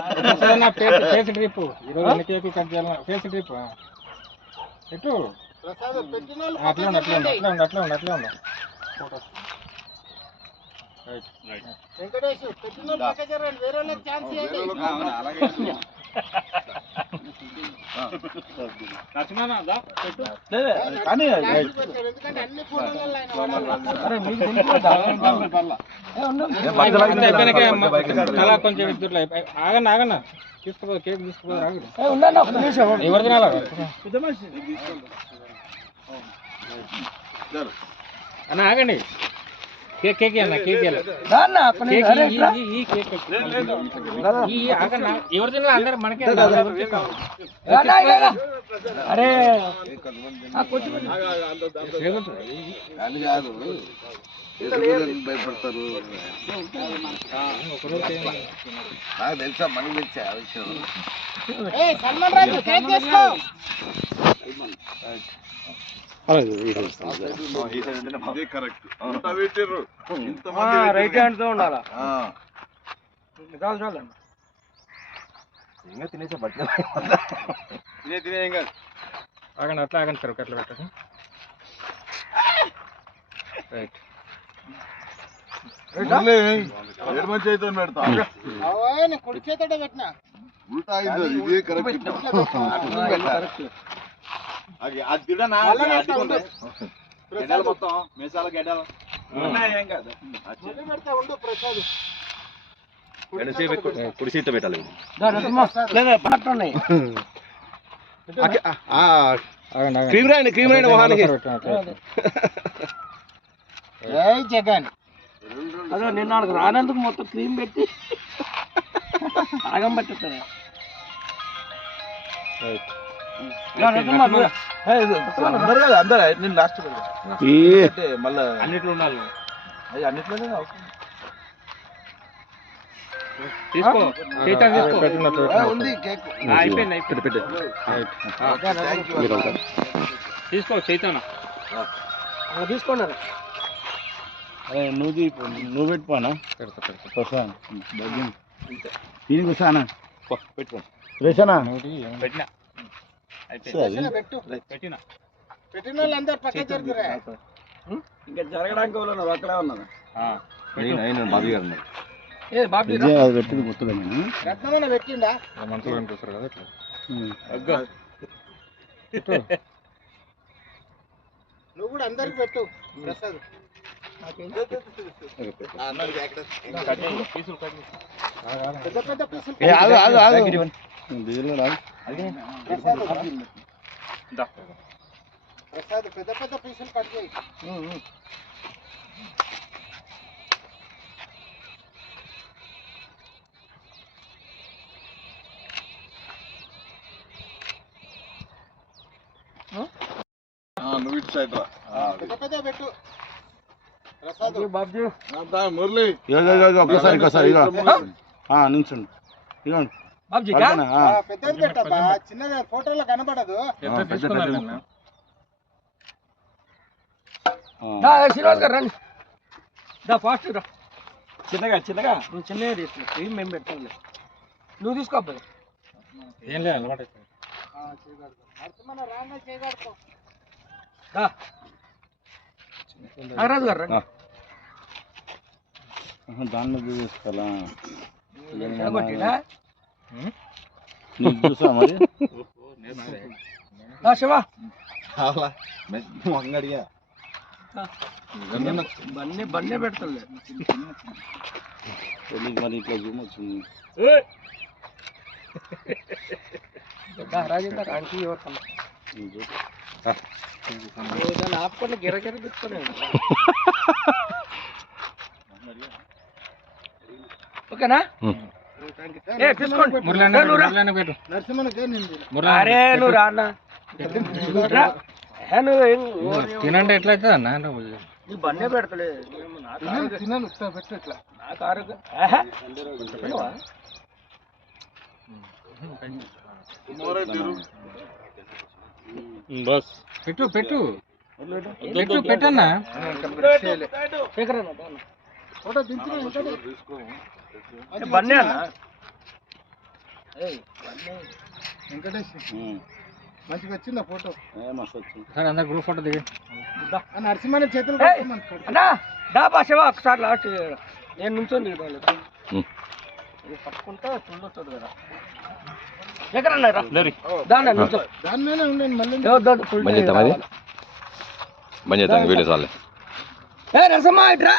Face drip ఈరోజు ఎన్ని కేకులు కట్ చేయాలి ఫేస్ డ్రిప్ పెట్టు అట్లా ఉండు అట్లా ఉండు అట్లా ఉండు అట్లా ఉండు అట్లా ఉండు ఫోటో వెంకటేష్ పెట్టిన వేరే వాళ్ళకి ఛాన్స్ ఇవ్వండి. ఎందుకంటే అన్ని ఫోటోలలో అలా కొంచెం ఇద్దరు ఆగన్నా ఆగన్నా తీసుకుపోదు కేక్ తీసుకుపోదు ఎవరు తినాలా అన్న ఆగండి కేక్ కేక్ అన్న కేక్ ఈ కేక్ ఎవరు తినాలి అందరు మనకే అరే భయపడతారు నాకు తెలుసా మనకి తెలిసా ఆ విషయం రైట్ హ్యాండ్ తో ఉండాలా ఇంకా తినేసా బట్టి తినే ఏం కాదు ఆగండి అట్లా ఆగండి సార్ అట్లా పెట్టండి రైట్ మంచి అయితే పెడతా కుడి చేతట పెట్టినా ఉల్టా అయింది ఇదే కరెక్ట్ మొత్తం మేసాల గడ్డలు కుడి చేత పెట్టాలి క్రీమ్ రాయండి క్రీమ్ రాయండి మొహానికి జగన్ అదే నిన్న రానందుకు మొత్తం క్రీమ్ పెట్టి ఆగం పట్టిస్తాను అందరు కదా అందరు నేను లాస్ట్ మళ్ళీ అన్నిట్లో ఉండాలి అది అన్నిట్లోనే తీసుకో ఉంది కేక్ అయిపోయింది తీసుకో చైతన్య తీసుకోండి నువ్వు పెట్టుకోనా పెడతా దీనికి వస్తానా పెట్టుకో రేషనా పెట్టినా పెట్టిన వాళ్ళు అందరు పక్క జరుగురా ఇంకా జరగడానికి వాళ్ళు అక్కడే ఉన్నారు బాబీ గారు అది పెట్టింది గుర్తుగా నేను రత్నమైన పెట్టిండా మనసులో కనిపిస్తారు కదా నువ్వు కూడా అందరికి పెట్టు ప్రసాద్ పెద్ద పెద్ద పీసులు ప్రసాద్ పెద్ద పెద్ద పీసులు కట్ చేయి నువ్వు ఇటు సైడ్ రా పెద్ద పెద్ద పెట్టు ప్రసాద్ బాబు మురళి ఒకసారి నిల్చండి ఇదిగోండి పెద్దది పెట్టబ్బా చిన్నది ఫోటోలో కనబడదు శ్రీనివాస్ గారు రండి ఫాస్ట్ రా చిన్నగా నువ్వు చిన్నగా తీసుకున్నా క్రీమ్ మేము పెట్టాలి నువ్వు తీసుకో అబ్బాయి ఏం లేదు అలవాటు చేయగడుకో నాగరాజు గారు రండి దాన్ని తీసుకోవాలా కొట్టినా నీకు చూసా మరి శివ అంగడిగా బన్నే పెడతాలే మరి ఇట్లా జూమ్ వచ్చింది రాజేందర్ ఆంటీ ఎవరు దాన్ని ఆపుకొని గిరగిర తిప్పుకొని ఓకేనా తినండి ఎట్లయితే అన్న నువ్వు బన్నే పెడతలేదు తినను పెట్టు ఇట్లా నాకు ఆరోగ్యం బస్ పెట్టు పెట్టు పెట్టు పెట్టన్నా ఫోటో దించు బన్నే అన్న వెంకటేష్ ఉమ్. మంచిగా వచ్చిందా ఫోటో మస్తు వచ్చింది. సరే అందరు గ్రూప్ ఫోటో దిగి నరసింహ చేతులు ఏయ్! పట్టుకోమని అన్నా దా భాషవా ఒకసారి లాస్ట్ నేను నుంచొని పట్టుకుంటా చూడొచ్చాడు కదా ఎక్కడ అన్నారా దాని నుంచో దాని మీద ఉండండి మళ్ళీ ఫుల్ బంద్ చేద్దాం వీడియో చాలే ఏ రసమా ఇట్రా